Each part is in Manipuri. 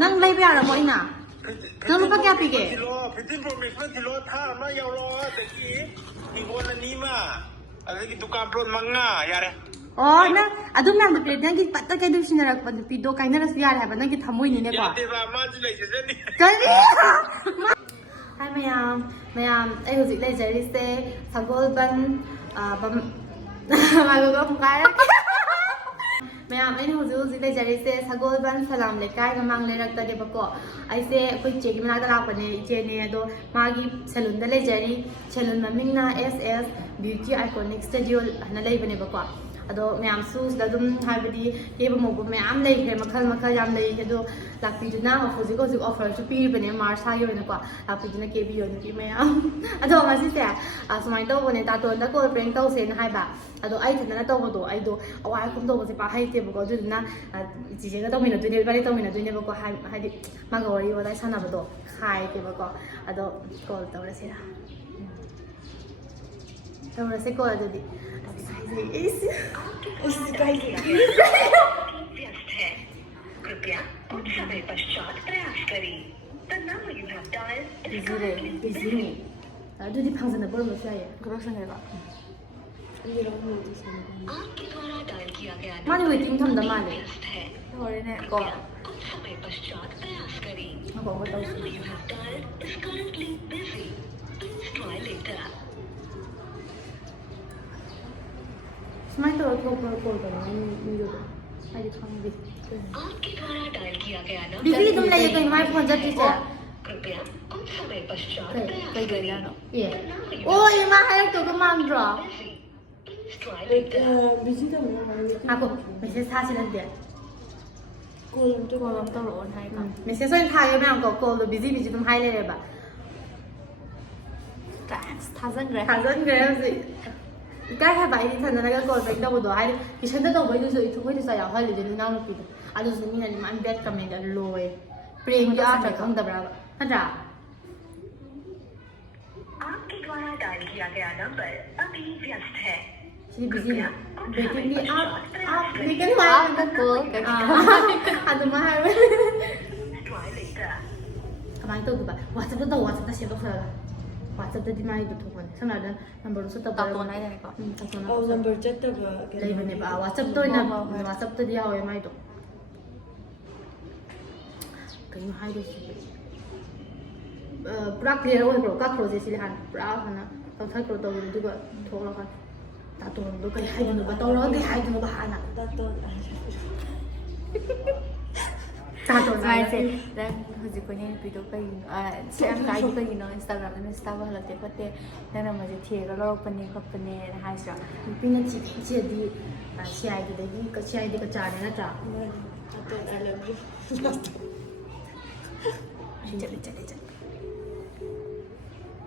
Nang lay ba yara mo ina? Nang lupa kaya pige? 15 Pro Max 15 Pro ถ้าไม่ยาวรอแต่กี้มีคนอันนี้มาอะไรกิตุการปล้นมังงะยาเร Oh, na adum nang da pede nang patta kay du sinarak pa pido kay na ras yara haba nang thamoy ni ne kwa. ยาเทรามาจิเลยเจนี่ Kani! Hi mayam ai hoji lai jari se sagol ban bam mago ko kaya. Mayam ai hoji lai jari se sagol ban salam le kai ga mang le rak ta de bako. Ai se koi che gi mana da la pa ne che ne do magi salon da lai jari salon maming na SS Beauty Iconic Studio na lai bane bako. Ado mayam sus da dum habidi ke ba mo mayam lai ke makal yam lai ke do lakpi du na of physical offer chu pi bane marsa yo ne kwa lakpi du na ke bi yo ni pi mayam ado ma si se smai to bone ta to da ko prank to se na hai ba ado ai thana na to bo do ai do awai kum to bo se pa hai te bo ko du na ji je ga to mi na du ne ba le to mi na du ne bo ko hai di ma ga wari wa dai sana ba do khai te ba ko ado ko to ra se ra to ra se ko ado di कृपया कुछ समय पश्चात प्रयास करें The number you have dialed is currently busy. अदुदी फंक्शन बर mo siya 그렇게 내가 आपके द्वारा डायल किया गया mani waiting tham da mani व्यस्त है 어린애 거 कृपया कुछ समय पश्चात प्रयास करें ako ko The to number you have dialed is currently busy. Please try later. smai to ko to ni do ai di khang bi आपके द्वारा डायल किया गया busy number dum lai ko mai phone jat ti cha कृपया कुछ समय पश्चात kai प्रयास kai करें ya no ye oi ma hai to ko mang dro Busy. Please try later. 미지도 모르는 ako message tha si lan de 꼴은 또 거람 떨어 온 하이가 message soin tha yo na ko lo busy dum hai le ba 다전 그래 tha zan gre si cái hai bài đi thành ra cái coi bệnh đâu rồi ai thìฉันจะต้องไปดูสิทุกคนที่สายเขาเลยจะนี่นั่งปิดอ่ะดูสินี่นี่มันเบ็ดกับมันกันลอยเปลี่ยนยาจากข้างตะบราท่านจ๋า आपके द्वारा डायल किया गया नंबर अभी व्यस्त है ชีบิซี่เบ็ดที่นี่อัพนี่กันมา ก็กูก็ อ่ะดูมาให้ไหม Try later. ทำไมตัวกูแบบว่าจะต้องว่าจะเสียตัวเธอว่าจะได้ไม่ดูทุกคนสมัยนั้นมันบริสุทธิ์ตัว ตัดตัวไหนได้ก่อน ตัดตัว เอา นั้น number 7 가 เลยมันเนี่ยป่ะว่าจะตัวนั้นว่าจะตัวเดียวยังไม่ดูก็ยังให้ดูสิปลั๊กเรียนว่าเราก็โปรเซสสิฮันปลั๊กนะต้องใช้โปรตัวนี้ด้วยโทรแล้วกันตัดตัวนั้นด้วยก็ให้ดูบ้างตัวเราก็ให้ดูบ้างนะ 나도 ตัดตัวนั้น 이제 난 후지코니 비디오가 시안 가이드가 있는 인스타그램에 스타가 할때 그때 나는 뭐지 티에가 로퍼니 커퍼니 하이죠 พี่นั่นจีที่จีดีเชียร์ดีเลยนี่ก็เชียร์ดีก็จ่ายนะจ๊ะ 나도 I love you เจ๋ง나도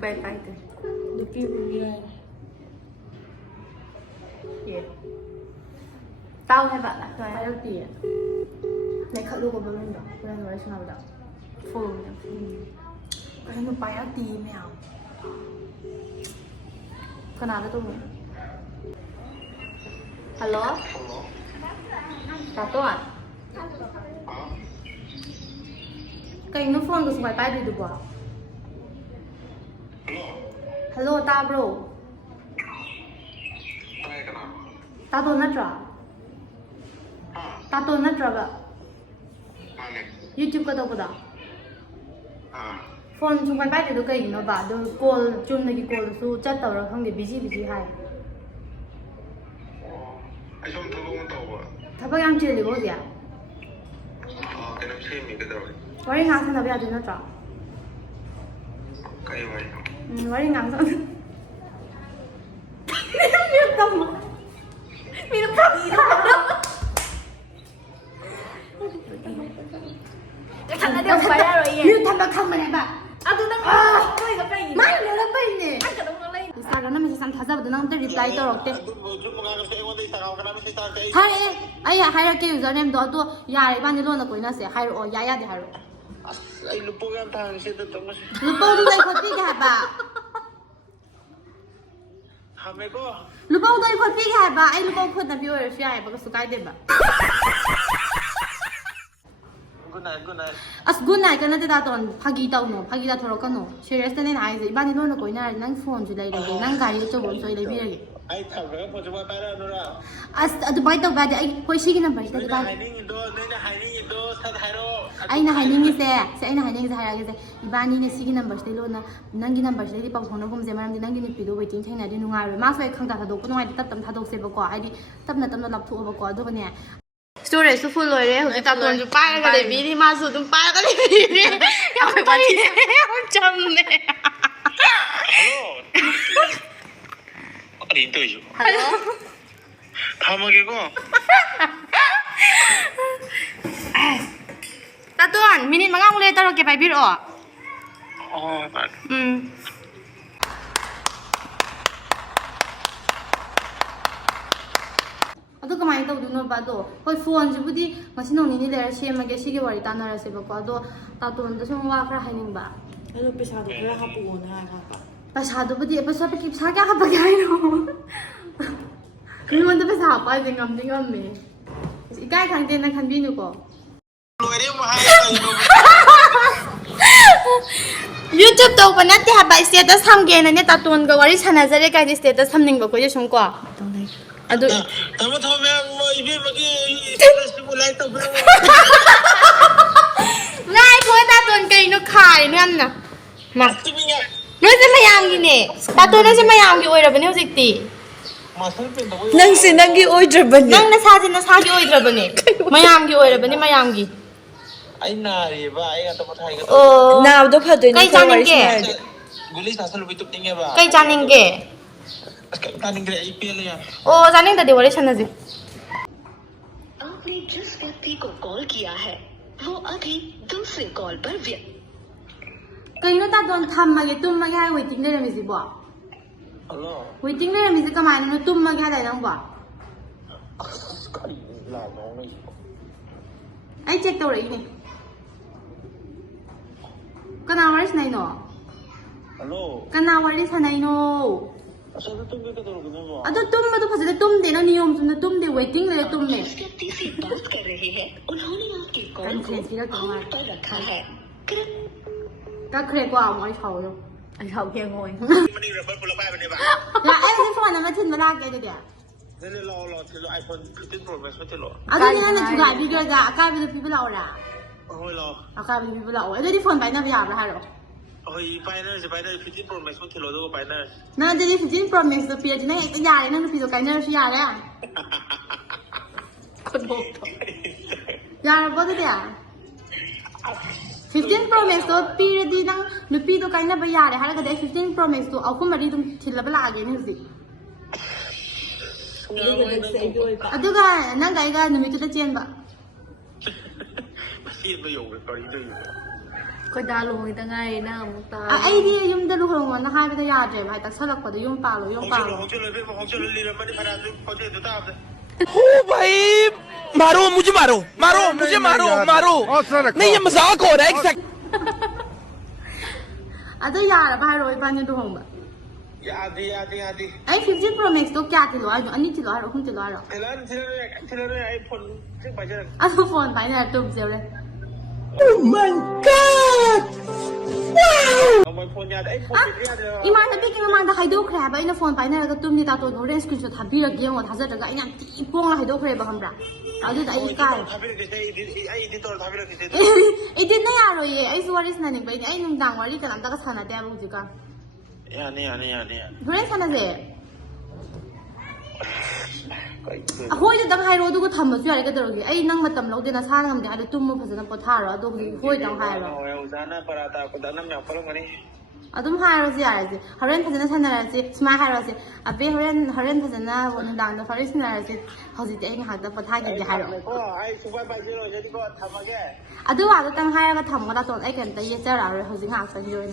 ไป 눈빛 보기랑 เย่ เต้าให้บัตรละ ไปแล้วตีในเขาลูกก็ไม่รู้หรอกไม่ได้รู้ชนะหรอก ฟูล ก็ให้มันไปแล้วตีไม่เอา ขนาดแล้วตัวมึงฮัลโหลตัดตัว ก็ยังโฟนก็สบายไปดีกว่าฮัลโหลตาโบร อะไรกันนะ ตาตัวนั่นจ้ะตาตัวนั่นจ้ะแบบ อะไร YouTube ก็ตัวกูด่า À. โฟนชุมกันไปดีก็ยังเนาะบ่าดูกอลจุนในกี่กอลสู้จัดตัวเราข้างเดียวบิซี่ให้ ไอชมทะลุมันโตอ่ะ ถ้าพยายามเจอหรือว่าเสีย แกน้ำเชื่อมีก็ได้ วันนี้งานฉันทำไปอะไรนั่นจ้ะ ใกล้ไว้ วันนี้งานฉันมีน้ำตามีน้ำตาจะทำอะไรไปได้หรอ ยืดทำแล้วทำอะไรบ้าง อ่ะตัวนั้นก็อีกไปอีก ไม่เดี๋ยวเราไปเนี่ย อันกับต้องเล่น อีสานนั้นไม่ใช่สันทัศน์แต่นั่งจะรีプライตลอดเต้ จุดมึงงานก็เสียวันที่สาวกันไม่ใช่ตาใจ ท่านเอ๊ะไอ้ยาให้เราเกี่ยวกับเรื่องตัวยาอะไรบ้างที่ล้วนตะกุยน่าเสียให้เรายาดีให้เรา ไอ้ลูกโป่งทางเสียตัวมัน ลูกโป่งดูใจคนที่แถบอ่ะ ꯊꯝꯃꯦꯀꯣ ꯂꯨꯄꯧꯗꯣ ꯑꯩ ꯈꯣꯠꯄꯤꯒꯦ ꯍꯥꯏꯕ ꯑꯩ ꯂꯨꯄꯧ ꯈꯣꯠꯅꯕꯤ ꯑꯣꯏꯔꯁꯨ ꯌꯥꯏꯕ ꯀꯩꯁꯨ ꯀꯥꯏꯗꯦꯕ ꯒꯨꯗ ꯅꯥꯏꯠ ꯑꯁ ꯒꯨꯗ ꯅꯥꯏꯠꯀ ꯅꯠꯇꯦ ꯇꯥꯇꯣꯟ ꯐꯥꯒꯤ ꯇꯧꯅꯣ ꯐꯥꯒꯤ ꯇꯥꯊꯣꯔꯛꯀꯅꯣ ꯁꯦꯔꯤꯌꯁꯇꯅꯦ ꯍꯥꯏꯁꯦ ꯏꯕꯥꯅꯤ ꯂꯣꯟꯅ ꯀꯣꯏꯅꯔꯗꯤ ꯅꯪ ꯐꯣꯟꯁꯨ ꯂꯩꯔꯒꯦ ꯅꯪ ꯒꯥꯔꯤ ꯑꯆꯧꯕ ꯑꯃꯁꯨ ꯑꯩ ꯂꯩꯕꯤꯔꯒꯦ ꯑꯩ ꯊꯝꯈ꯭ꯔꯒ ꯐꯣꯟꯁꯨ ꯄꯥꯏꯔꯛꯑꯅꯨꯔꯥ ꯑꯁ ꯑꯗꯨꯃꯥꯏꯅ ꯇꯧꯕ ꯌꯥꯗꯦ ꯑꯩꯈꯣꯏ ꯁꯤꯒꯤ ꯅꯝꯕꯔꯁꯤꯗ ꯅꯣꯏꯅ ꯏꯕꯥꯅꯤ ꯍꯥꯏꯅꯤꯡꯉꯤꯗꯣ ꯁꯠ ꯍꯥꯏꯔꯛꯑꯣ ꯑꯩꯅ ꯍꯥꯏꯅꯤꯡꯉꯤꯁꯦ ꯑꯩꯅ ꯍꯥꯏꯅꯤꯡꯉꯤꯁꯦ ꯍꯥꯏꯔꯛꯑꯒꯦꯁꯦ ꯏꯕꯥꯅꯤꯅ ꯁꯤꯒꯤ ꯅꯝꯕꯔꯁꯤꯗꯩ ꯂꯣꯟꯅ ꯅꯪꯒꯤ ꯅꯝꯕꯔꯁꯤꯗꯩꯗꯤ ꯄꯥꯎ ꯐꯥꯎꯅꯒꯨꯝꯁꯦ ꯃꯔꯝꯗꯤ ꯅꯪꯒꯤ ꯅꯨꯄꯤꯗꯣ ꯋꯦꯇꯤꯡ ꯊꯦꯡꯅꯔꯗꯤ ꯅꯨꯡꯉꯥꯏꯔꯣꯏ ꯃꯥꯁꯨ ꯑꯩ ꯈꯪꯇꯥ ꯊꯥꯗꯣꯛꯄ ꯅꯨꯡꯉꯥꯏꯇꯦ ꯇꯞ ꯇꯞꯅ ꯊꯥꯗꯣꯛꯁꯦꯕꯀꯣ ꯍꯥꯏꯗꯤ ꯇꯞꯅ ꯇꯞꯅ ꯂꯥꯞꯊꯣꯛꯑꯕꯀꯣ ꯑꯗꯨꯒꯅꯦ ꯁ꯭ꯇꯣꯔꯦꯖꯁꯨ ꯐꯨꯜ ꯑꯣꯏꯔꯦ ꯍꯧꯖꯤꯛ ꯇꯥꯇꯣꯟꯁꯨ ꯄꯥꯏꯔꯒ ꯂꯩꯕꯤꯔꯤ ꯃꯥꯁꯨ ꯑꯗꯨꯝ ꯄꯥꯏꯔꯒ ꯂꯩꯕꯤꯔꯤ ꯌꯥꯝ ꯐꯩꯌꯦ ꯌꯥꯝ ꯆꯝꯃꯦ ꯍꯜꯂꯣ ꯀꯔꯤꯅꯣ ꯇꯧꯔꯤꯁꯨ ꯍꯜꯂꯣ ꯊꯝꯃꯒꯦꯀꯣ ꯇꯥꯇꯣꯟ ꯃꯤꯅꯤꯠ 5 ꯂꯩꯔ ꯇꯧꯔꯛꯀꯦ ꯄꯥꯏꯕꯤꯔꯛꯑꯣ ꯑꯗꯣ ꯀꯃꯥꯏꯅ ꯇꯧꯗꯣꯏꯅꯣꯕ ꯑꯗꯣ ꯍꯣꯏ ꯐꯣꯟꯁꯤꯕꯨꯗꯤ ꯉꯁꯤ ꯅꯣꯡ ꯅꯤꯅꯤ ꯂꯩꯔ ꯁꯦꯝꯃꯒꯦ ꯁꯤꯒꯤ ꯋꯥꯔꯤ ꯇꯥꯟꯅꯔꯁꯦꯕꯀꯣ ꯑꯗꯣ ꯇꯥꯇꯣꯟꯗ ꯁꯨꯝ ꯋꯥ ꯈꯔ ꯍꯥꯏꯅꯤꯡꯕ ꯑꯗꯣ ꯄꯩꯁꯥꯗꯣ ꯈꯔ ꯍꯥꯞꯄꯛꯑꯣꯅ ꯍꯥꯏꯕ ꯄꯩꯁꯥꯗꯨꯕꯨꯗꯤ ꯄꯩꯁꯥ ꯀꯌꯥ ꯍꯥꯞꯄꯒꯦ ꯍꯥꯏꯅꯣ ꯃꯤꯉꯣꯟꯗ ꯄꯩꯁꯥ ꯍꯥꯞꯄ ꯍꯥꯏꯁꯦ ꯉꯝꯗꯤ ꯉꯝꯃꯦ ꯏꯀꯥꯏ ꯈꯪꯗꯦꯅ ꯈꯟꯕꯤꯅꯨꯀꯣ ꯂꯣꯏꯔꯦ ꯑꯃꯨꯛ ꯍꯥꯏ ꯀꯩꯅꯣ ꯌꯨꯇ꯭ꯌꯨꯕ ꯇꯧꯕ ꯅꯠꯇꯦ ꯍꯥꯏꯕ ꯏꯁꯇꯦꯇꯁ ꯊꯝꯒꯦꯅꯅꯦ ꯇꯥꯇꯣꯟꯒ ꯋꯥꯔꯤ ꯁꯥꯟꯅꯖꯔꯦ ꯀꯥꯏꯗꯤ ꯏꯁꯇꯦꯇꯁ ꯊꯝꯅꯤꯡꯕ ꯑꯩꯈꯣꯏꯁꯦ ꯁꯨꯝ ꯀꯣ ꯑꯗꯨ ꯊꯝꯃꯣ ꯃꯌꯥꯝ ꯏꯕꯦꯝꯃꯒꯤ ꯏꯁꯇꯦꯇꯁꯇꯨꯕꯨ ꯂꯥꯏꯛ ꯇꯧꯕꯤꯔꯝꯃꯣ ꯉꯥꯏꯈꯣ ꯇꯥꯇꯣꯟ ꯀꯩꯅꯣ ꯈꯥꯔꯤꯅꯣ ꯌꯥꯝꯅ ꯇꯨꯃꯤꯟꯅ ꯅꯣꯏꯁꯦ ꯃꯌꯥꯝꯒꯤꯅꯦ ꯇꯥꯇꯣꯟꯁꯦ ꯃꯌꯥꯝꯒꯤ ꯑꯣꯏꯔꯕꯅꯦ ꯍꯧꯖꯤꯛꯇꯤ ꯃꯥꯁꯇꯔ ꯄꯦꯟ ꯇꯧꯕ ꯅꯪꯁꯦ ꯅꯪꯒꯤ ꯑꯣꯏꯗ꯭ꯔꯕꯅꯦ ꯅꯪ ꯅꯁꯥꯁꯦ ꯅꯁꯥꯒꯤ ꯑꯣꯏꯗ꯭ꯔꯕꯅꯦ ꯃꯌꯥꯝꯒꯤ ꯑꯣꯏꯔꯕꯅꯦ ꯃꯌꯥꯝꯒꯤ ꯑꯩ ꯅꯥꯔꯤꯕ ꯑꯩ ꯉꯥꯛꯇ ꯄꯣꯊꯥꯏꯒ ꯑꯣ ꯅꯥꯕꯗꯣ ꯐꯗꯣꯏꯅꯦ ꯀꯩ ꯑꯩꯈꯣꯏ ꯋꯥꯔꯤ ꯆꯥꯅꯤꯡꯒꯦ ꯁꯥꯟꯅꯔꯗꯤ ꯒꯨꯂꯤ ꯆꯥꯁꯜꯂꯨꯕꯩ ꯇꯨꯞꯅꯤꯡꯉꯦꯕ ꯀꯩ ꯆꯥꯅꯤꯡꯒꯦ ꯑꯁ ꯀꯩꯝ ꯆꯥꯅꯤꯡꯗ꯭ꯔꯦ ꯑꯩ ꯄꯦꯜꯂꯦ ꯌꯥꯔꯦ ꯑꯣ ꯆꯥꯅꯤꯡꯗꯗꯤ ꯋꯥꯔꯤ ꯁꯥꯟꯅꯁꯤ आपने जिस व्यक्ति को कॉल किया है वो अभी दूसरे कॉल पर व्यस्त ꯀꯩꯅꯣ ꯇꯥꯇꯣꯟ ꯊꯝꯃꯒꯦ ꯇꯨꯝꯃꯒे ꯍꯥꯏ ꯋꯦꯇꯤꯡ ꯂꯩꯔꯝꯃꯤꯁꯤꯕꯣ ꯍꯜꯂꯣ ꯋꯦꯇꯤꯡ ꯂꯩꯔꯝꯃꯤꯁꯤ ꯀꯃꯥꯏꯅꯅꯣ ꯇꯨꯝꯃꯒꯦ ꯍꯥꯏꯗꯥꯏ ꯅꯪꯕꯣ ꯑꯁ ꯀꯔꯤ ꯂꯥꯎꯅꯣ ꯅꯪꯁꯤꯕꯣ ꯑꯩ ꯆꯦꯛ ꯇꯧꯔꯛꯏꯅꯦ ꯀꯅꯥ ꯋꯥꯔꯤ ꯁꯥꯟꯅꯩꯅꯣ ꯍꯜꯂꯣ ꯀꯅꯥ ꯋꯥꯔꯤ ꯁꯥꯟꯅꯩꯅꯣ ꯑꯁ ꯑꯗꯨ ꯇꯨꯝꯒꯦ ꯀꯩꯗꯧꯔꯒꯦꯅꯣ ꯑꯗꯣ ꯇꯨꯝꯕꯗꯣ ꯐꯖꯅ ꯇꯨꯝꯗꯦ ꯅꯪ नियम चुमना तुमदे वेटिंग ले तुमने जिस व्यक्ति से बात कर रहे हैं उन्होंने आपके कॉल को Conference किया तो होल्ड पर रखा है कखरे को आ मोई छाओ ไอ้เขาเพียงงอย มันนี่ระเบิดปุระป้ายไปเนี่ยป่ะ ला ए जे फोन मा थिन बला के दे เดี๋ยวรอถือไอโฟน15 Pro Max ไม่ใช่หรอ अदो ने ना जुगा बी गे जा अका बी पी बला ओरा โอ้ยรอ अका बी पी बला ओ अदो दी फोन बाय ना बया बला हारो โอ้ยไปนะจะไปนะ15 Pro Max ไม่ใช่หรอดูไปนะ ना जे दी 15 Pro Max तो पिया जने एक या रे ना पी तो काइनर से या रे คนบอกยาบ่ได้อ่ะ15 Pro Max तो पी दी नंग नुपी तो काइना बया रे हारा गदे 15 Pro Max तोเอาคุมมาดีตุथिल बला आगे निสิ अदुगा नंग गाइगा नुमितु दा चेन बा มาซีนประโยคตอนนี้ด้วยอยู่ ก็ดาลงอีกตั้งไงหน้ามุกตา ไอ้ดิยุมเดลุหงนะหายไปได้ยาเดบายตักสลักกว่ายุมปาโลยุมปาโล ของเชื่อเลยเป็นของเชื่อเลยเรียนมาที่พนันของเชื่อตัวตามเลย ओ भाई मारो मुझे मारो मारो मुझे मारो मारो नहीं ये मजाक हो रहा है एक सेकंड อะตัวยาละบายโรยปานยุดุหงบะ ยาดี ไอ้15 Pro Max ตัวแก่ติโลอันนี้ติโลอ่ะคุ้มติโลอ่ะ ทีละไอ้ผลซึ่งไปเจอ อะทุกคนไปเนี่ยตุ่มเสียวเลย เอาไปพ่นยาไอ้ผลเป็นยาเดียว อีมานะพี่กินมาได้ไฮโดรแคร์บไอ้นะโฟนไปเนี่ยก็ตุ่มนี่ตาตัวโนเรนสกรีนช็อตทำพี่ระเกียงว่าทาเสร็จแล้วไอ้เนี่ยตีป้งละไฮโดรแคร์บ้างบะเอาดิไอ้กาย ทำไปเลยไอ้ดิตัวทำไปเลย ไอ้ดิเนี่ยอะไรไอ้สวาริสนั่นเองไปไอ้นุ่งดังวาริกันน้ำตาก็สานแต่บุจิกา ยานี่ โนเรนสานเซ่อะโหยจะดังไฮโรดูก็ทำมาช่วยอะไรก็ตลอดไอ้นั่งมาตำเราเดนซ่าทำเดี๋ยวไอ้ตุ่มมาพัฒนาปทาร์ดูโหยดังไฮโร อุตส่าห์น่าประหลาดคนนั้นไม่เอาพลังมันนี่ अदुम हायरोसि यारसि हरेन फजना सनरासि स्मा हायरोसि अबे हरेन फजना वन दांग द फरिस नरासि हजिते ai ngahak da patha gi हायरो ก็ไอ้สุภาพไปเจอjadiก็ทำมาแก่ अदु वा द तंग हायगा थमगा दा तोन ai kan ta ye chara ro हजि ngak सन जोइन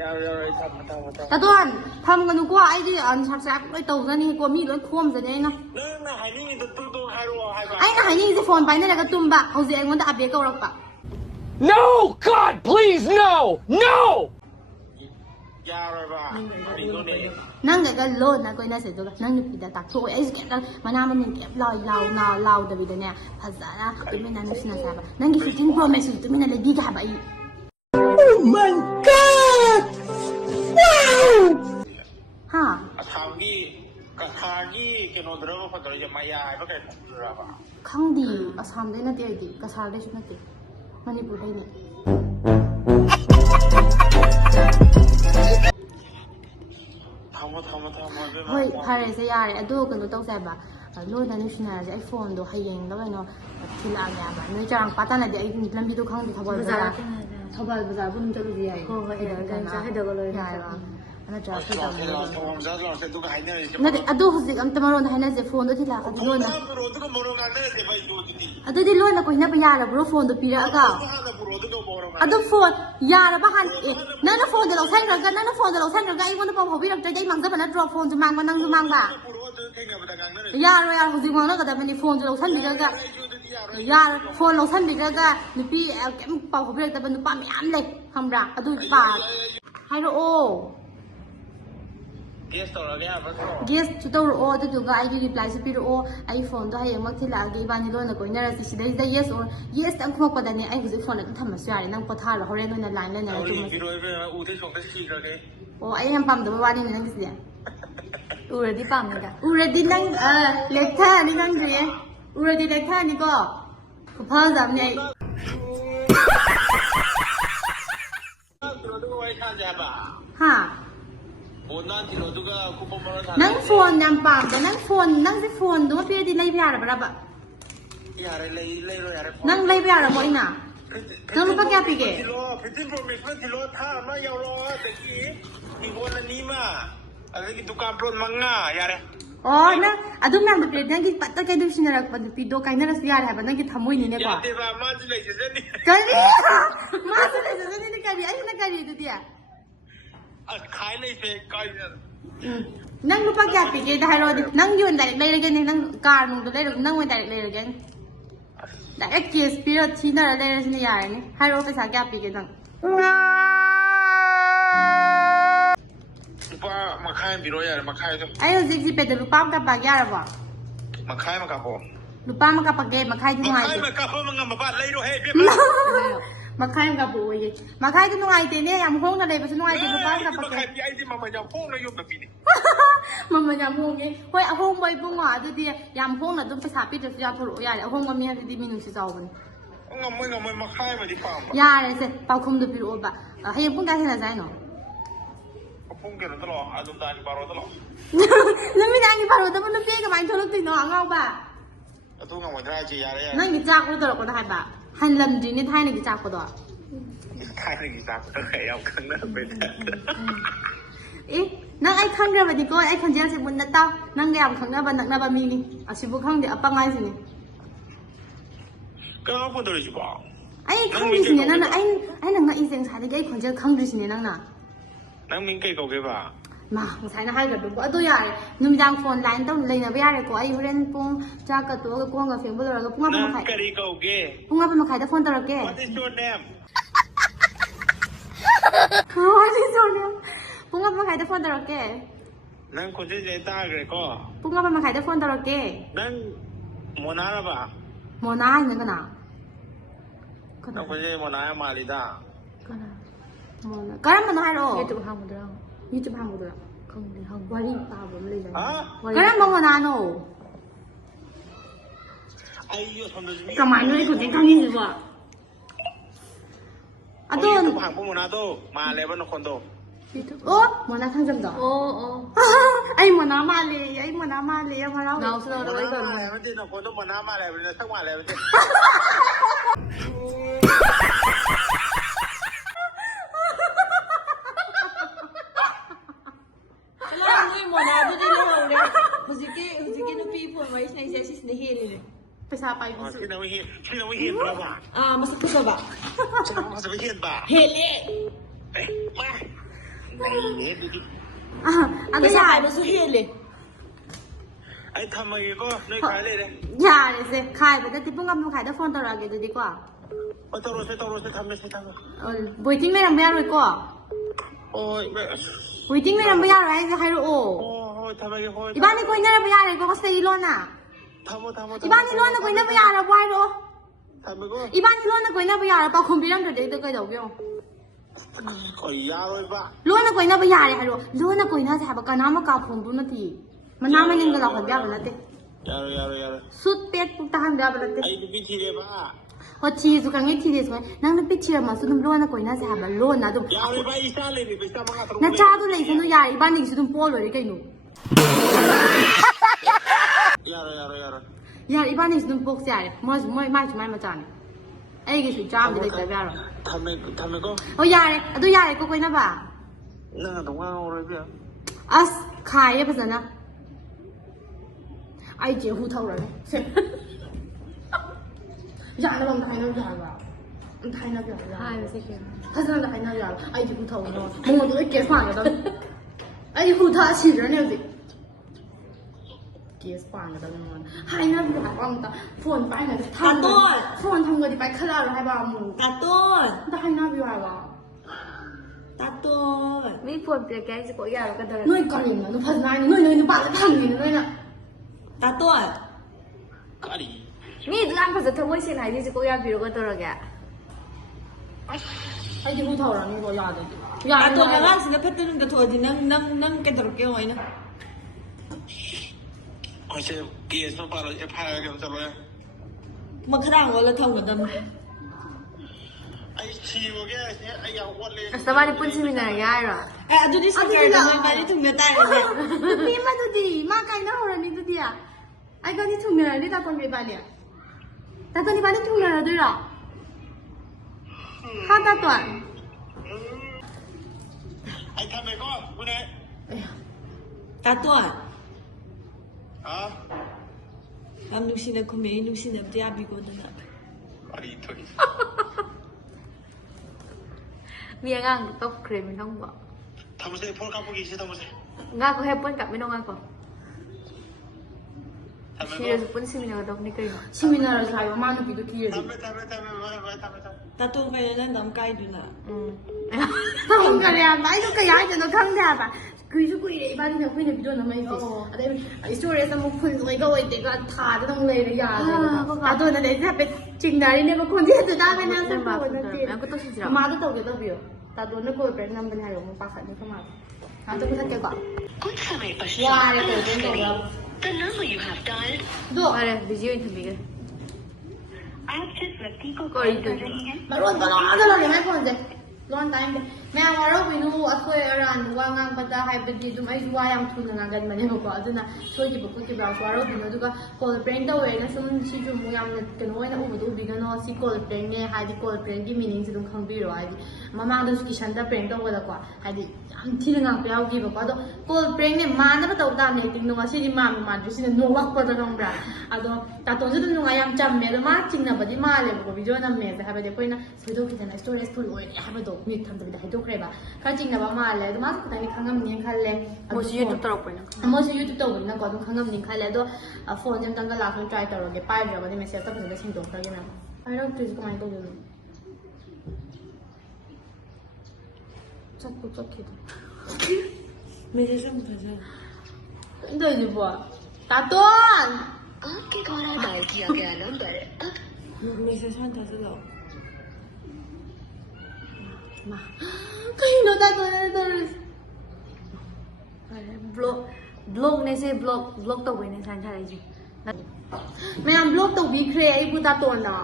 ยาวทำ ता तोन थमगनु को ai di an sak sak loi तौ जनी को मी loi khom जने ना นั่นน่ะหายนี่ตัวไฮโร่ไฮบ้า ai na hai ni je phone pai na la ga tumba हजि ai ngon da abe ka rak pa no God please no no ยาเลยป่ะนี่ก็เนี่ย นั่งไงก็โลดนะก้อยน่าเสียตัวนั่งอยู่ปีดาตักโถไอ้สแกนมาหน้ามันเก็บลอยเราเดวิดเนี่ยภาษาละตัวไม่นานสินะสาบนั่งกิน15 Pro Maxตัวไม่นานเลยดีกับไอ้ Oh my god! Wow! ฮะ Athangi Kathangi Kenodra Padra Yamaya I look at Rava ข้างดีอาสามได้นาทีไอ้ดีกษาได้ชุดนาทีมันนี่พูดได้เนี่ย เฮ้ยพาเรศยาเลยอะดูกันดูต้องใส่บะโลดนั้นนี่นะไอโฟนดูให้ยังแล้วไงเนาะทีละอย่างแบบนี่จางปัตตานีไอ้ลำพีดูข้างดีทบอลบาร์ทบอลบาร์พุ่งจะรู้ดีไอ้ให้เดินกันนะให้เดินกันเลยใช่ป่ะอันนั้นจะคือแบบนั่นอะดูเขาสิอันตมารอนให้นั่นสิโฟนดูทีละกันดูนะอะดูที่โลดนะกูเห็นไปยาแล้วบรูโฟนดูปีละก็อะดูโฟนยาแล้วบ้านนั่นโฟนจะเราใช้กันนั่นโฟนจะเราใช้กันไอ้คนที่บอกพี่เราจะได้มังจะเป็นนัดรอโฟนจะมังมันนั่งจะมังป่ะยาเราเขาสิมังแล้วก็แต่เป็นโฟนจะเราใช้ไปแล้วก็ยาโฟนเราใช้ไปแล้วก็นี่พี่แกมเป่าเขาไปแล้วแต่เป็นป้าไม่อันเลยทำรักอะดูป่าไฮโรโอYes ชุดตัวโอ้ตัวจุกไอ้ยูรีพลายสปีโรโอไอโฟนตัวให้ยังมักที่หลังกี่บ้านนี่โดนนะก็เนี่ยเราสิได้ yes or yes ตั้งข้อประเด็นนี้ไอ้หุ่นโฟนนั้นทำมาสวยนั่งพอท่าแล้วเขาเรียนโดนไลน์เลยนะจุ่มโอ้ไอ้ยังปั๊มตัวว่านี่นั่งสิเนี่ย อูเรดี้ปั๊มนี่กัน อูเรดี้นั่งเล็กท่านี่นั่งสิอูเรดี้เล็กท่านี่ก็พ่อจำเนี่ยฮะนั่งโฟนยำปั๊มแต่นั่งโฟนนั่งสิโฟนดูว่าพี่ดีเลยพี่อะไรบ้างบะนั่งเลยพี่อะไรมั้งน่ะนั่งรู้ปะแกปีเก๋15 Pro Max นั่นที่รถท่ามาเยาวรอแต่กี้มีคนอันนี้มาอะไรกินตุกามปล้นมังงะยาเลย Oh, na, ado na ang pwede nang kita kayo doon sinarag pa pido kayo na nasiyari ha, nang kita hamoy ni ne ba? Yate ba mazilay sa sani. Kani, mazilay sa sani ni kani, ay na kani ito diya. At kaya na kaya na. Nang lupa kaya pigay dahil rodi, nang yun direct layer again, nang car nung layer, nang may direct layer again. Direct case spirit sina layer siniyari ni, haro pa sa kaya pigay nang. Lupa makaya biro yare makaya to. Ayo zigzag pwede lupa kapag yara ba? Makaya makapo. Lupa makapag makaya din mga ito. Makaya makapo mga mabat layo hey. Makaya ka po uy. Makaya din mga ito niya, yung hong na labas nung ito lupa kapag. Makaya ay di mamaya hong na yung babini. Mamanya hong eh. Hoy ahong boy po nga ito diya, yung hong na doon pa sa pito siya puro yare. Ahong kami niya di minung si Sawan. Ngamoy makaya mo di pa. Yare se, pagkum do piro ba. Hayang pong kasi na sa no. Kung gano'n talo, adong daan ni Baro talo. Lami na ang iparo, dapat nang piga main tulog din no, angaw ba? Ito nga mo dra ji yare yan. Nang gitsak ko talo ko na ba? Hanlam din ni tayo nagitsak ko do. Kaya nag-isa ko kaya ang kang nabit. Nang ay kang na ba di ko ay kang diyan sa bunda tao, nang gayam kang na ba na ba mini. Asibu kang di apang ay sini. Kaya ako tuloy siya ba? Ay kang di sini nang ay nang naising sa ay kang diyan kang di sini nang na. Nang mingkay ko ba? Ma, masaya na kayo gabi ko. Ato yari, numidang phone line daw, lay na biyari ko. Ay, hurin pong tsaka to, ako nga film mo talaga. Punga pa Nang makay. kari ka Punga pa makay, da phone talaga. What is your name? What is your name? Punga pa makay, da phone talaga. Nang kunti siya itagre ko. Punga pa makay, da phone talaga. Nang muna na ba? Mona, yun ka na. Nang kunti muna yung malita. Kana. Mona. Karam mo na halo. YouTube hang mo daw. YouTube hang mo doon. Kung di hang Wari pa ba mo lang. Ha? Karam mo na ano? Ayyo, sandali. Kamay no ikaw, di kangin ba? Adon. Ito pang po muna to. Maleba no kondo. Oh, Mona kang jam daw. Oo. Ay, Mona mali. Ay, Mona mali. Ang haraw. Now slow daw ikaw. Maleba din no kondo mana maleba din sa maleba din. Huziki no people mo is na isa na hili. Pesa pa yung Sinawihin ba ba? Ah, masuk ko ba? Sinawihin ba? Hili. Ma. Ano Pesa yan? pa mo hili. Ay thamay ko, noy kale de. Yari se, kai ba dati pong kami kai da phone tara ge dadi ko. Taro se thamay se thamay. Boiting meron meron ko. โอ้ย waiting เลยไม่ยากไรจะให้รู้โอ้ โอ้ยทำไมโอ้ย อีบ้านนี่คุยน่าจะไม่ยากเลยก็เซย์ล้วนอ่ะ ทำมา อีบ้านนี่ล้วนนะคุยน่าไม่ยากเลยวายรู้ ทำมาก็ อีบ้านนี่ล้วนนะคุยน่าไม่ยากเลยเปล่าคอมพิวเตอร์เดี๋ยวจะเกิดเดี๋ยวเกี่ยว ก็ยาวเลยปะ ล้วนนะคุยน่าไม่ยากเลยให้รู้ล้วนนะคุยน่าจะแบบกันน้ำมากาผมดูนาทีมันน้ำไม่นึงก็เราขยับแล้วเต้ ยาว สุดเป็ดปุ๊บตาหันเดียวไปแล้วเต้ ไอ้พิธีเลยปะ พอชีสุกันไม่ทีเดียวสุกันนั่งนับไปเชียร์มาสุดล้วนนะคุยน่าจะแบบล้วนนะดู ยาวเลยปะอีสานเลยดิไปสร้างมาตรง นะจ้าดูเลยฉันดูยาอีบ้านนี่สุดโป้เลยกันหนู ยาว ยาอีบ้านนี่สุดโป้เสียเลยไม่มาจานไอ้กี่สุดจ้ามจะได้ใจแบบ ทำไมก็ โอ้ยาเลยดูยาเลยก็คุยน่าบ้า นั่งตรงว่าอะไรเพื่อ อัสขายยังไงนะไอ้เจ้าหูเท่าไรยาแล้วมันไทยน่ายาบ้ามันไทยน่ายา ใช่ไม่ใช่เกม 他真的还那样，哎，就不头呢，我都给翻了的，哎，胡他起着呢的，给翻了的呢，还那边还忘的，फोนไปนะทำफोนทำเงินไปขนาดให้บ้ามู ตาต้น ได้น่าเบื่อว่ะ ตาต้น ไม่ฝนเปลี่ยนแกจะก็ยากก็เดิน หน่วยก่อนนะหนูพัฒนาหน่วยบ้านแล้วทำนี่หน่วยน่ะ ตาต้น ก็ดี นี่ร้านภาษาไทยไม่ใช่ไหนที่จะก็ยากพี่ก็เดินแก ไอ้ที่พูดเท่านั้นนี่ก็ยากเลยยาก ตาต้นแล้วสินะเพื่อนก็ถอดที่นั่งกันตระเกียงไว้นะ โอ้ยเจ้าเกียร์สปาร์เลยพายกันจะเลย มันขนาดว่าเราทำกันดัน ไอ้ชีวะแกเนี่ยไอ้ยาววันเลย สบายปุ่นชิมินาง่ายหรอ เอ้ดูดิสแกนมันมาที่ถุงเงินใต้เลย พี่มาดูดิมาใครน่าหัวนี่ดูดิอ่ะไอ้ก็ที่ถุงเงินนี่ตาคนไปบ้านเนี่ยตาตัวนี้บ้านนี่ถุงเงินด้วยหรอข้าตาตัว ไอ้ทำไมก็คุณเนี่ย ตาต้น อ่ะ ทำลูกศิษย์คุณแม่ลูกศิษย์เดียบีก็ได้นะ ก็ดีทุกที มีงานก็เครมไม่ต้องบอก ทำเสร็จพูดกับพวกอีกสิทำเสร็จ งานก็ให้ปุ่นกับไม่ต้องงานก่อน ทำไม ชี ก็ วิตปุ่นชิมินาก็ต้องนี่ก็อยู่ ชิมินาร์ใช่ว่ามันกี่ตัวกี่ ทำไป ตาต้นไปนั่นน้ำไก่ดูนะ ต้องกันเลยอ่ะไม่ต้องกันยังจะต้องข้างได้ป่ะคือช่วยไอ้บ้านที่เราคุยในวิดีโอนั้นไม่สิอะไรไอ้สตอรี่สมมุติคุณเลยก็ไอ้เด็กก็ถ่ายจะต้องเลยนะยาแต่ตัวนั้นเด็กถ้าเป็นจริงนะเนี่ยก็คนที่จะได้เป็นนักสืบสวนนั่นสิ แล้วก็ต้องชิจ มาต้องเกี่ยวกับวิวแต่ตัวนั้นก็เป็นนำเป็นอะไรของภาษาที่เข้ามาอันต้องพูดทักเกี่ยวกับ कुछ समय ว้า पश्चात เนี่ยเป็นตัวแบบ The number you have dialed ดู อะไรบิจิโอทำยังไง आप जिस व्यक्ति को कोई कॉल कर रही हैं มาร้อนตลอดเลยไม่พอใจร้อนตายแม่ว่าเราไปนู่นคุยอะไรว่างานปัตตาให้ไปดีดูไม่ว่ายังทุนงานกันมันเนี่ยบอกว่านะช่วยจีบคุณจีบเราว่าเราไปนู่นดูก็คอลเพลงตัวเองนะซึ่งชีจุมุยามเนี่ยกันว่าเนี่ยอุบดูดีกันเนาะสิคอลเพลงเนี่ยให้ดีคอลเพลงที่มีนิ่งสิต้องขังบีรอให้ดีมามาดูสกิชันต์เพลงตัวก็กว่าให้ดีอันที่งานไปเอาจีบก็ต้องคอลเพลงเนี่ยมาเนี่ยตัวตามเนี่ยติ้งโน้ว่าสิดีมาดูสิเนี่ยโน้วักปัตตาน้องบราอะดูแต่ตัวจุดนู้นยังจำเมื่อมาจริงนะบัดนี้มาเลยบอกวิดีโอนั้นเมื่อจะให้ไปเดี๋ยวไปนะสวีดูคิดนะสตอรี่สตูดิโอเนี่ยให้ไปดูมีทำตัวได้ให้ดูใครบ้างข้าจริงนะว่ามาเลยดูมาสักแต่นี่ข้างกันนี่ข้างเลย โมชิยูทูบตลกไปนะ โมชิยูทูบตัวนี้นะก็ดูข้างกันนี่ข้างเลยดูโฟนยังตั้งก็ลากคนใจตลอดเลยไปเดี๋ยววันนี้ไม่เสียต้องเป็นเรื่องสิ่งตัวเขาอย่างนั้นไอ้เราจุดก็ไม่ต้องดูจับปุ๊บจับคิด ไม่ใช่ช่างภาษา ดูดิบัวตาต้น आपके द्वारा डायल किया गया नंबर अब ไม่ใช่ช่างภาษาหรอก มาใครโน้ตตาต้นตัว blog ในเซ่ blog ตัวเป็นในสันทาริจิ ไม่เอาบล็อกตัวบีเครียไอ้พูดตาต้นนะ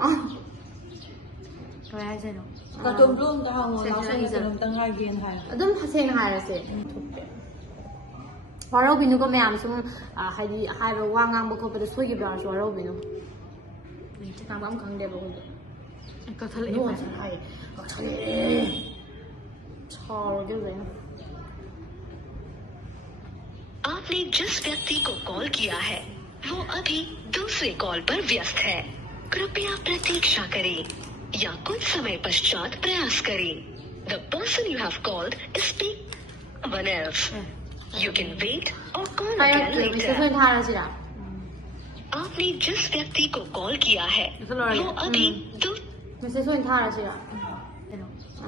ก็ได้ใช่หรอ ตาต้นรุ่งก็เอาเราใส่ขนมตั้งง่ายเย็นไทย അതും ഹസേനഹാരസെ വറോ ബിനു കോ മേ ആമസും ഹൈദി ഹൈബ വാങ്ങാം ബോ പദ സോയി ബ്രാ സോ വറോ ബിനു ചാം ബാം ഖംഗ് ദേ ബോ ก็ทะเล โน่ใช่ทะเลชอเดี๋ยวเลย आपने जिस व्यक्ति को कॉल किया है वो अभी दूसरे कॉल पर व्यस्त है कृपया प्रतीक्षा करें या कुछ समय पश्चात प्रयास करें The person you have called is someone else. You can wait or call ใคร again เกิดไม่ใช่ later. เพื่อนท่าแล้วสิล่ะ आपने जिस व्यक्ति को कॉल किया है वो अभी ไม่ใช่เพื่อนท่าแล้วสิล่ะ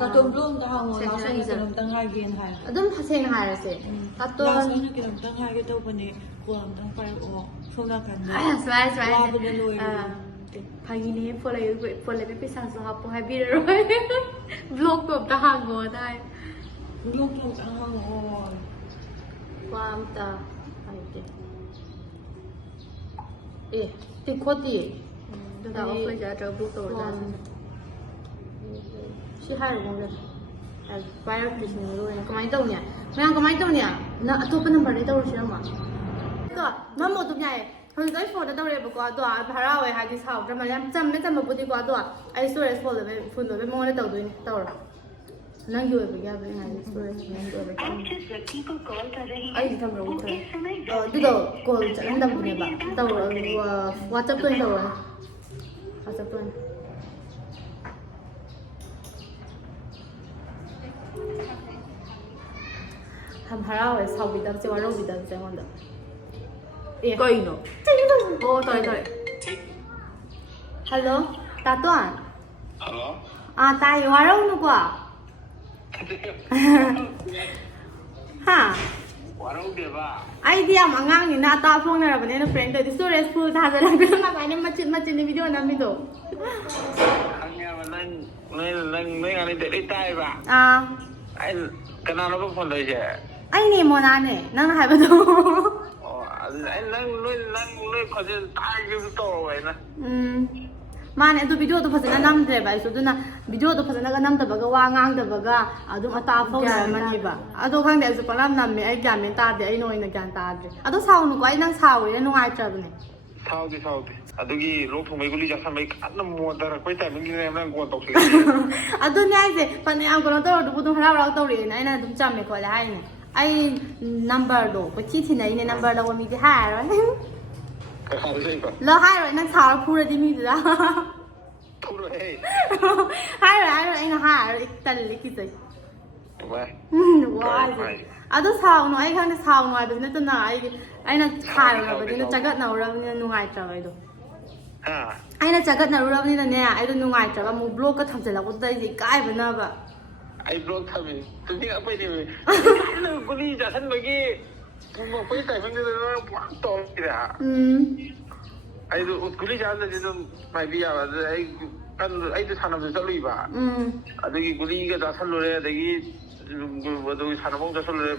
Cartoon bloom ka hang mo last one kinom tang hai gen hai. ꯑꯗꯨꯝ ꯁꯦꯡꯅ ꯍꯥꯏꯔꯁꯦ Last ꯇꯥꯇꯣꯟ one kinom tang hai ke tau pani ko am tang pai o. Sona kan de. ꯁꯨꯃꯥꯏꯅ Wa ba loi. ꯐꯥꯒꯤꯅꯤ ꯐꯣꯟ ꯂꯩꯕ ꯄꯩꯁꯥꯁꯨ ꯍꯥꯞꯄꯣ ꯍꯥꯏꯕꯤꯔꯔꯣꯏ ꯕ꯭ꯂꯣꯛꯇꯣ ꯑꯝꯇ ꯍꯥꯡꯉꯣ ꯍꯥꯏ Bloom bloom tang hang o. ꯋꯥ ꯑꯝꯇ ꯍꯥꯏꯗꯦ ꯑꯦ ꯇꯤꯛꯈꯣꯠꯇꯤ ꯑꯗꯨꯒ ꯑꯣꯐ ꯂꯩꯖꯗ꯭ꯔꯒ ꯕꯨꯛ ꯇꯧꯔꯖꯥꯠꯁꯤ ꯁꯤ ꯍꯥꯏꯔꯨꯒ ꯄꯥꯏꯔꯛꯇ꯭ꯔꯤꯁꯤꯅꯦ ꯂꯣꯏꯅ ꯀꯃꯥꯏꯅ ꯇꯧꯅꯤ ꯃꯌꯥꯝ ꯀꯃꯥꯏꯅ ꯇꯧꯅꯤ ꯅꯪ ꯑꯇꯣꯞꯄ ꯅꯝꯕꯔꯗꯩ ꯇꯧꯔꯁꯤꯔꯝꯃ ꯀꯣ ꯃꯝꯃꯣ ꯑꯗꯨꯝ ꯌꯥꯏꯌꯦ ꯍꯧꯖꯤꯛ ꯑꯩ ꯐꯣꯟꯗ ꯇꯧꯔꯦꯕꯀꯣ ꯑꯗꯣ ꯍꯔꯥꯎꯋꯦ ꯍꯥꯏꯗꯤ ꯁꯥꯎꯗ꯭ꯔꯃ ꯌꯥꯝ ꯆꯝꯕꯨꯗꯤꯀꯣ ꯑꯗꯣ ꯑꯩ ꯁ꯭ꯇꯣꯔꯦꯖ ꯐꯨꯜ ꯑꯣꯏꯕꯩ ꯃꯉꯣꯟꯗ ꯇꯧꯗꯣꯏꯅꯦ ꯇꯧꯔꯣ ꯅꯪꯒꯤ ꯑꯣꯏꯕꯒꯤ ꯍꯥꯏꯕꯅꯤ ꯍꯥꯏꯗꯤ ꯁ꯭ꯇꯣꯔꯦꯖ ꯅꯪꯒꯤ ꯑꯣꯏꯕꯒꯤ आप जिस व्यक्ति को कॉल कर रहे हैं ꯑꯩꯗꯤ ꯊꯝꯕ वो ꯎꯠꯇ꯭ꯔꯦ इस समय ꯑꯗꯨꯗꯣ ꯀꯣꯜ ꯆꯠꯍꯟꯗꯕꯗꯨꯅꯦꯕ ꯇꯧꯔꯣ ꯋꯥꯆꯞꯇ ꯑꯣꯏꯅ ꯇꯧꯔꯣ ꯋꯥꯆꯞꯇ ꯑꯣꯏꯅ ꯌꯥꯝ ꯍꯔꯥꯎꯋꯦ ꯁꯥꯎꯕꯤꯗꯕꯁꯦ ꯋꯥꯔꯧꯕꯤꯗꯕꯁꯦ ꯑꯩꯉꯣꯟꯗ ꯑꯦ ꯀꯩꯅꯣ ꯑꯣ ꯇꯧꯔꯦ ꯍꯜꯂꯣ ꯇꯥꯇꯣꯟ Hello? ꯇꯥꯏꯌꯦ ꯋꯥꯔꯧꯅꯨꯀꯣ ꯍꯥ ꯋꯥꯔꯧꯗꯦꯕ. ꯑꯩꯗꯤ ꯌꯥꯝ ꯑꯉꯥꯡꯅꯤꯅ ꯑꯇꯥ ꯐꯣꯡꯅꯔꯕꯅꯤꯅ ꯄ꯭ꯔꯦꯡ ꯇꯧꯗꯤ ꯁ꯭ꯇꯣꯔꯦꯖ ꯐꯨꯜ ꯊꯥꯖꯜꯂꯛꯄꯗ ꯉꯁꯥꯏꯅ ꯃꯆꯤꯟꯅꯤ ꯚꯤꯗꯤꯑꯣ ꯅꯝꯃꯤꯗꯣ ꯈꯪꯉꯦꯕ ꯅꯪ ꯉꯥꯟꯅ ꯗꯦꯂꯤ ꯇꯥꯏꯕ. ꯑꯩ ꯀꯅꯥꯅꯣꯕ ꯐꯣꯟ ꯇꯧꯔꯤꯁꯦ? ꯑꯩꯅꯦ ꯃꯣꯅꯥꯅꯦ ꯅꯪꯅ ꯍꯥꯏꯕꯗꯣ ꯑꯣ ꯑꯗꯨ ꯑꯩ ꯅꯣꯏ ꯈꯣꯟꯖꯦꯜ ꯇꯥꯒꯦꯁꯨ ꯇꯧꯔꯕ ꯑꯩꯅ. ꯃꯥꯅꯦ ꯑꯗꯨ ꯚꯤꯗꯤꯑꯣꯗꯣ ꯐꯖꯅ ꯅꯝꯗ꯭ꯔꯦꯕ ꯑꯩꯁꯨ ꯑꯗꯨꯅ ꯚꯤꯗꯤꯑꯣꯗꯣ ꯐꯖꯅꯒ ꯅꯝꯗꯕꯒ ꯋꯥ ꯉꯥꯡꯗꯕꯒ ꯑꯗꯨꯝ ꯑꯇꯥ ꯐꯧꯅꯔꯝꯃꯅꯤꯕ ꯑꯗꯣ ꯈꯪꯗꯦ ꯑꯩꯁꯨ ꯄꯪꯅꯝ ꯅꯝꯃꯦ ꯑꯩ ꯒ꯭ꯌꯥꯟ ꯃꯦꯟ ꯇꯥꯗꯦ ꯑꯩꯅ ꯑꯣꯏꯅ ꯒ꯭ꯌꯥꯟ ꯇꯥꯗ꯭ꯔꯦ ꯑꯗꯣ ꯁꯥꯎꯅꯨꯀꯣ ꯑꯩ ꯅꯪ ꯁꯥꯎꯔꯤꯔ ꯅꯨꯡꯉꯥꯏꯇ꯭ꯔꯕꯅꯦ ꯁꯥꯎꯗꯦ ꯑꯗꯨꯒꯤ ꯂꯣꯛ ꯊꯨꯡꯕꯩ ꯒꯨꯂꯤ ꯆꯥꯁꯟꯕꯩ ꯀꯟꯅ ꯃꯣꯟꯊꯔꯛꯄꯩ ꯇꯥꯏꯃꯤꯡꯒꯤꯅꯦ ꯅꯪ ꯀꯣꯜ ꯇꯧꯁꯤꯜꯂꯛꯏꯁꯦ. ꯑꯗꯨꯅꯦ ꯍꯥꯏꯁꯦ ꯐꯅꯌꯥꯝ ꯀꯩꯅꯣ ꯇꯧꯔꯗꯨꯕꯨ ꯑꯗꯨꯝ ꯍꯔꯥꯎ ꯇꯧꯔꯛꯑꯦꯅ ꯑꯩꯅ ꯑꯗꯨꯝ ꯆꯝꯃꯦ ꯈꯣꯠꯂꯦ ꯍꯥꯏꯔꯤꯅꯦ ꯑꯩ ꯅꯝꯕꯔꯗꯣ ꯀꯣꯏꯊꯤ ꯊꯤꯅꯩꯅꯦ ꯅꯝꯕꯔ ꯂꯧꯕ ꯃꯤꯗꯤ ꯍꯥꯏꯔꯔꯣꯏ ꯂꯣ ꯍꯥꯏꯔꯣꯏ ꯅꯪ ꯁꯥꯎꯔ ꯐꯨꯔꯗꯤ ꯃꯤꯗꯨꯗ ꯐꯨꯔꯣꯏꯍꯦ. ꯍꯥꯏꯔꯣꯏ ꯑꯩꯅ ꯍꯥꯏꯔꯔꯣꯏ ꯇꯜꯂꯤ ꯀꯤꯖꯩ ꯋꯥꯁꯦ ꯑꯗꯣ ꯁꯥꯎꯅꯨ ꯑꯩ ꯈꯪꯗꯦ ꯁꯥꯎꯅꯨ ꯍꯥꯏꯕꯁꯤ ꯅꯠꯇꯅ ꯑꯩꯅ ꯈꯥꯏꯔꯨꯔꯕꯅꯤꯅ ꯆꯒꯠꯅꯔꯨꯔꯕꯅꯤನ ꯅꯨꯡꯉꯥꯏꯇ꯭ꯔꯕ ꯑꯩꯗꯣ ꯑꯩꯅ ꯆꯒꯠꯅꯔꯨꯔꯕꯅꯤꯅꯅꯦ ꯑꯩꯗꯣ ꯅꯨꯡꯉꯥꯏꯇ꯭ꯔꯕ ꯑꯃꯨꯛ ꯕ꯭ꯂꯣꯛꯀ ꯊꯝꯖꯤꯜꯂꯛꯄꯗꯨꯗ ꯑꯩꯁꯦ ꯏꯀꯥꯏꯕꯅꯕ ꯑꯩ ꯕ꯭ꯂꯣꯛ ꯊꯝꯃꯤ ꯇꯨꯝꯅꯤꯡꯉꯛꯄꯩꯅꯦ ꯒꯨꯂꯤ ꯆꯥꯁꯟꯕꯒꯤ ꯊꯨꯝꯃꯛꯄꯒꯤ ꯇꯥꯏꯃꯤꯡꯗꯨꯗ ꯅꯪ ꯄꯨꯔꯥ ꯇꯧꯔꯛꯈꯤꯗꯦ. ꯑꯩꯗꯣ ꯒꯨꯂꯤ ꯆꯥꯁꯜꯂꯗꯤ ꯑꯗꯨꯝ ꯃꯥꯏꯕꯤ ꯌꯥꯕ ꯑꯗꯨꯗ ꯑꯩꯗꯣ ꯁꯥꯟꯅꯕꯁꯨ ꯆꯠꯂꯨꯏꯕ ꯑꯗꯒꯤ ꯒꯨꯂꯤꯒ ꯆꯥꯁꯜꯂꯨꯔꯦ ꯑꯗꯒꯤ ꯑꯗꯨꯒꯤ ꯁꯥꯟꯅꯕ ꯆꯥꯁꯜꯂꯨꯔꯦ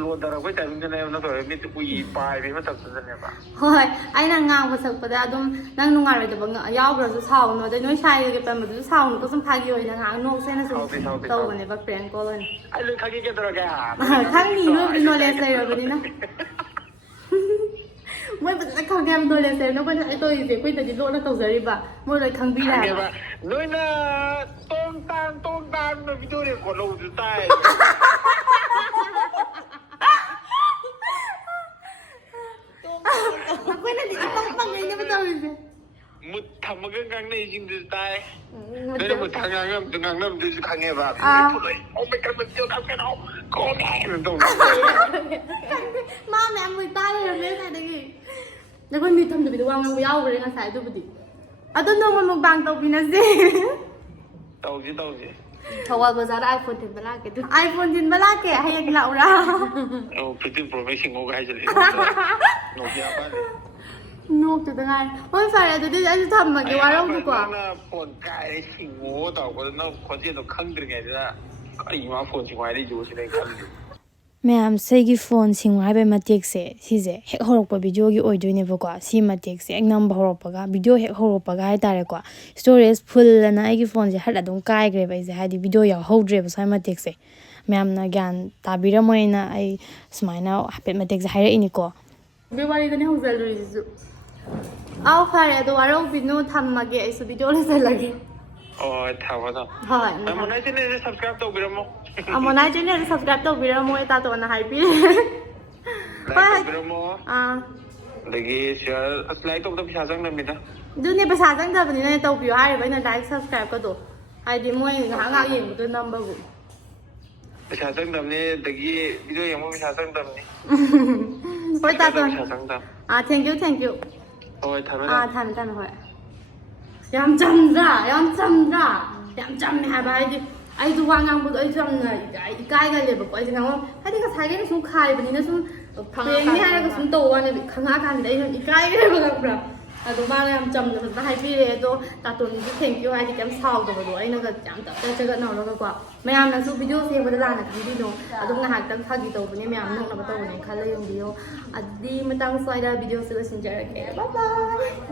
ꯂꯣꯟꯊꯔꯛꯄꯩ ꯇꯥꯏꯃꯤꯡꯗꯅꯦꯕ ꯅꯠꯇ꯭ꯔꯒ ꯃꯤꯠꯇ ꯎꯏ ꯄꯥꯏꯕꯒꯤ ꯃꯇꯝꯗꯨꯗꯅꯦꯕ. ꯍꯣꯏ ꯑꯩꯅ ꯉꯥꯡꯕ ꯁꯛꯄꯗ ꯑꯗꯨꯝ ꯅꯪ ꯅꯨꯡꯉꯥꯏꯔꯣꯏꯗꯕ ꯌꯥꯎꯈ꯭ꯔꯁꯨ ꯁꯥꯎꯅꯨ ꯑꯗꯩ ꯅꯣꯏ ꯁꯥꯏꯒ ꯄꯟꯕꯗꯨꯁꯨ ꯁꯥꯎꯅꯨꯀꯣ ꯁꯨꯝ ꯐꯥꯒꯤ ꯑꯣꯏꯅ ꯉꯥꯏꯍꯥꯛ ꯅꯣꯛꯁꯦꯅ ꯁꯨꯝ ꯇꯧꯕꯅꯦꯕ ꯄ꯭ꯔꯦꯡ ꯀꯣꯜ ꯑꯣꯏꯅ ꯑꯩ ꯂꯣꯏ ꯈꯪꯉꯤ ꯀꯩꯗꯧꯔꯒꯦ ꯈꯪꯅꯤ ꯅꯣꯏꯕꯨꯗꯤ ꯅꯣꯂꯦꯖ ꯂꯩꯔꯕꯅꯤꯅ ꯃꯣꯏ ꯐꯖꯅ ꯈꯪꯉꯦ ꯌꯥꯝ ꯅꯣꯂꯦꯖ ꯂꯩꯔꯦ ꯅꯈꯣꯏꯅ ꯑꯩ ꯇꯧꯔꯤꯁꯦ ꯑꯩꯈꯣꯏꯗꯗꯤ ꯂꯣꯟꯅ ꯇꯧꯖꯔꯤꯕ ꯃꯣꯏ ꯂꯣꯏ ꯈꯪꯕꯤꯔꯦ ꯍꯥꯏꯕ ꯅꯣꯏꯅ ꯇꯣꯡ ꯇꯥꯡꯅ ꯚꯤꯗꯤꯑꯣ ꯔꯦꯀꯣꯔꯗ ꯂꯧꯕꯗꯨ ꯇꯥꯏ. ꯑꯩꯈꯣꯏꯅꯗꯤ ꯑꯄꯪ ꯄꯪꯉꯩꯅꯦꯕ ꯇꯧꯔꯤꯁꯦ ꯃꯨꯠ ꯊꯝꯃꯒ ꯉꯥꯡꯅꯩꯁꯤꯡꯗꯨꯁꯨ ꯇꯥꯏ. ꯅꯣꯏꯅ ꯃꯨꯠ ꯉꯥꯡꯅꯕꯗꯨꯁꯨ ꯈꯪꯉꯦꯕ. ꯃꯥ ꯃꯌꯥꯝ ꯃꯣꯏ ꯇꯥ ꯂꯩꯔꯝꯃꯦ ꯉꯁꯥꯏꯗꯒꯤ ꯅꯈꯣꯏ ꯃꯤꯠ ꯊꯝꯗꯕꯤꯗ ꯋꯥ ꯉꯥꯡꯕ ꯌꯥꯎꯈ꯭ꯔꯦ ꯉꯁꯥꯏ ꯑꯗꯨꯕꯨꯗꯤ ꯑꯗꯣ ꯅꯣꯡꯃ ꯃꯨꯛꯕꯥꯡ ꯇꯧꯕꯤꯅꯁꯦ. ꯇꯧꯁꯤ. ꯊꯧꯕꯥꯜ ꯕꯖꯥꯔꯗ ꯑꯥꯏꯐꯣꯟ ꯊꯤꯟꯕ ꯂꯥꯛꯀꯦ ꯑꯥꯏꯐꯣꯟ ꯊꯤꯟꯕ ꯂꯥꯛꯀꯦ ꯍꯌꯦꯡ ꯂꯥꯛꯎꯔꯥ? 15 Pro Max ꯁꯤꯡꯉꯣꯒ ꯍꯥꯏꯖꯜꯂꯦ. ꯅꯣꯀꯤꯌꯥ ꯄꯥꯏꯔꯦ. ꯅꯣꯛꯇꯨꯗ ꯉꯥꯏꯔꯦ ꯍꯣꯏ ꯐꯔꯦ ꯑꯗꯨꯗꯤ ꯑꯩꯁꯨ ꯊꯝꯃꯒꯦ ꯋꯥꯔꯧꯅꯨꯀꯣ. ꯅꯪꯅ ꯐꯣꯟ ꯀꯥꯏꯔꯦ ꯁꯤꯡꯉꯣ ꯇꯧꯔꯛꯄꯗ ꯅꯪ ꯈꯣꯟꯖꯦꯜꯗꯣ ꯈꯪꯗ꯭ꯔꯤꯉꯩꯗꯨꯗ ꯀꯔꯤ ꯃꯥ ꯐꯣꯟ ꯁꯤꯡꯉꯣ ꯍꯥꯏꯔꯛꯏꯁꯤꯕꯣ ꯁꯤꯅꯦ ꯈꯜꯂꯤꯁꯦ. ꯃꯌꯥꯝ ꯁꯤꯒꯤ ꯐꯣꯟ ꯁꯤꯡꯉꯨ ꯍꯥꯏꯕꯩ ꯃꯇꯦꯛꯁꯦ ꯁꯤꯁꯦ ꯍꯦꯛ ꯍꯧꯔꯛꯄ ꯚꯤꯗꯤꯑꯣꯒꯤ ꯑꯣꯏꯗꯣꯏꯅꯦꯕꯀꯣ ꯁꯤ ꯃꯇꯦꯛꯁꯦ ꯍꯦꯛ ꯅꯝꯕ ꯍꯧꯔꯛꯄꯒ ꯚꯤꯗꯤꯑꯣ ꯍꯦꯛ ꯍꯧꯔꯛꯄꯒ ꯍꯥꯏꯇꯥꯔꯦꯀꯣ ꯁ꯭ꯇꯣꯔꯦꯖ ꯐꯨꯜꯂꯅ ꯑꯩꯒꯤ ꯐꯣꯟꯁꯦ ꯍꯠ ꯑꯗꯨꯝ ꯀꯥꯏꯈ꯭ꯔꯦꯕ ꯑꯩꯁꯦ ꯍꯥꯏꯗꯤ ꯚꯤꯗꯤꯑꯣ ꯌꯥꯎꯍꯧꯗ꯭ꯔꯦꯕ ꯁ꯭ꯋꯥꯏ ꯃꯇꯦꯛꯁꯦ ꯃꯌꯥꯝꯅ ꯒ꯭ꯌꯥꯟ ꯇꯥꯕꯤꯔꯝꯃꯣꯏꯅ ꯑꯩ ꯁꯨꯃꯥꯏꯅ ꯍꯥꯏꯐꯦꯠ ꯃꯇꯦꯛꯁꯦ ꯍꯥꯏꯔꯛꯏꯅꯤꯀꯣ. ꯑꯗꯨ ꯋꯥꯔꯤꯗꯅꯦ ꯍꯧꯖꯜꯂꯨꯔꯤꯁꯤꯁꯨ ꯑꯥꯎ ꯐꯔꯦ ꯑꯗꯣ ꯋꯥꯔꯧꯕꯤꯅꯨ ꯊꯝꯃꯒꯦ ꯑꯩꯁꯨ ꯚꯤꯗꯤꯑꯣ ꯂꯣꯏꯁꯤꯜꯂꯒꯦ. ꯍꯣꯏ ꯊꯝꯃꯣ. ꯍꯣꯏ ꯃꯣꯅꯥꯏ ꯆꯦꯅꯦꯜꯁꯦ ꯁꯕꯁꯀ꯭ꯔꯥꯏꯕ ꯇꯧꯕꯤꯔꯝꯃꯣ. ꯃꯣꯅꯥꯏ ꯆꯦꯅꯦꯜꯗ ꯁꯕꯁꯀ꯭ꯔꯥꯏꯕ ꯇꯧꯕꯤꯔꯝꯃꯣ ꯇꯥꯇꯣꯟꯅ ꯍꯥꯏꯕꯤꯔꯦ. ꯂꯥꯏꯛ ꯇꯧꯕꯤꯔꯝꯃꯣ. ꯑꯗꯒꯤ ꯁꯤꯌꯔ ꯂꯥꯏꯛ ꯇꯧꯕꯗ ꯄꯩꯁꯥ ꯆꯪꯗꯕꯅꯤꯗ. ꯑꯗꯨꯅꯦ ꯄꯩꯁꯥ ꯆꯪꯗꯕꯅꯤꯅ ꯇꯧꯕꯤꯌꯣ ꯍꯥꯏꯔꯤꯕ ꯑꯩꯅ ꯂꯥꯏꯛ ꯁꯕꯁꯀ꯭ꯔꯥꯏꯕꯀꯗꯣ ꯍꯥꯏꯗꯤ ꯃꯣꯏ ꯉꯥꯏꯍꯥꯛ ꯌꯦꯡꯕꯗꯣ ꯅꯝꯕꯕꯨ ꯄꯩꯁꯥ ꯆꯪꯗꯕꯅꯤ ꯑꯗꯒꯤ ꯚꯤꯗꯤꯑꯣ ꯌꯦꯡꯕ ꯄꯩꯁꯥ ꯆꯪꯗꯕꯅꯤ. ꯍꯣꯏ ꯇꯥꯇꯣꯟ ꯊꯦꯡꯛ ꯌꯨ. ꯍꯣꯏ ꯊꯝꯃꯦ. ꯊꯝꯃꯦ ꯍꯣꯏ ꯌꯥꯝ ꯆꯝꯗ꯭ꯔꯥ ꯌꯥꯝ ꯆꯝꯃꯦ ꯍꯥꯏꯕ ꯍꯥꯏꯗꯤ ꯑꯩꯁꯨ ꯋꯥ ꯉꯥꯡꯕꯗꯣ ꯑꯩꯁꯨ ꯌꯥꯝꯅ ꯏꯀꯥꯏꯒꯜꯂꯦꯕꯀꯣ ꯑꯩꯁꯦ ꯉꯥꯡꯕ ꯍꯥꯏꯗꯤ ꯉꯁꯥꯏꯒꯩꯅ ꯁꯨꯝ ꯈꯥꯏꯕꯅꯤꯅ ꯁꯨꯝ ꯐ꯭ꯔꯦꯡꯅꯤ ꯍꯥꯏꯔꯒ ꯁꯨꯝ ꯇꯧꯕ ꯋꯥꯅꯦꯕ ꯈꯪꯉꯛꯑꯀꯥꯟꯗ ꯑꯩ ꯌꯥꯝ ꯏꯀꯥꯏꯈ꯭ꯔꯦꯕ ꯈꯪꯕ꯭ꯔꯥ ꯑꯗꯣ ꯃꯥꯅ ꯌꯥꯝ ꯆꯝꯅ ꯐꯖꯅ ꯍꯥꯏꯕꯤꯔꯦ ꯑꯗꯣ ꯇꯥꯇꯣꯟꯁꯨ ꯊꯦꯡꯀ꯭ꯌꯨ ꯍꯥꯏꯗꯤ ꯀꯩꯝ ꯁꯥꯎꯗꯕꯗꯣ ꯑꯩꯅꯒ ꯌꯥꯝ ꯇꯞꯅ ꯆꯒꯠꯅꯧꯔꯒꯀꯣ ꯃꯌꯥꯝꯅꯁꯨ ꯚꯤꯗꯤꯑꯣ ꯁꯦꯝꯕꯗ ꯂꯥꯟꯅ ꯈꯟꯕꯤꯅꯣ ꯑꯗꯨꯝ ꯉꯥꯏꯍꯥꯛꯇꯪ ꯐꯥꯒꯤ ꯇꯧꯕꯅꯦ ꯃꯌꯥꯝ ꯅꯣꯛꯅꯕ ꯇꯧꯕꯅꯦ ꯈꯜꯂ ꯌꯦꯡꯕꯤꯌꯣ ꯑꯗꯨꯗꯤ ꯃꯇꯥꯡ ꯁ꯭ꯋꯥꯏꯗ ꯚꯤꯗꯤꯑꯣꯁꯦ ꯂꯣꯏꯁꯤꯟꯖꯔꯒꯦ ꯕꯥꯏ ꯕꯥꯏ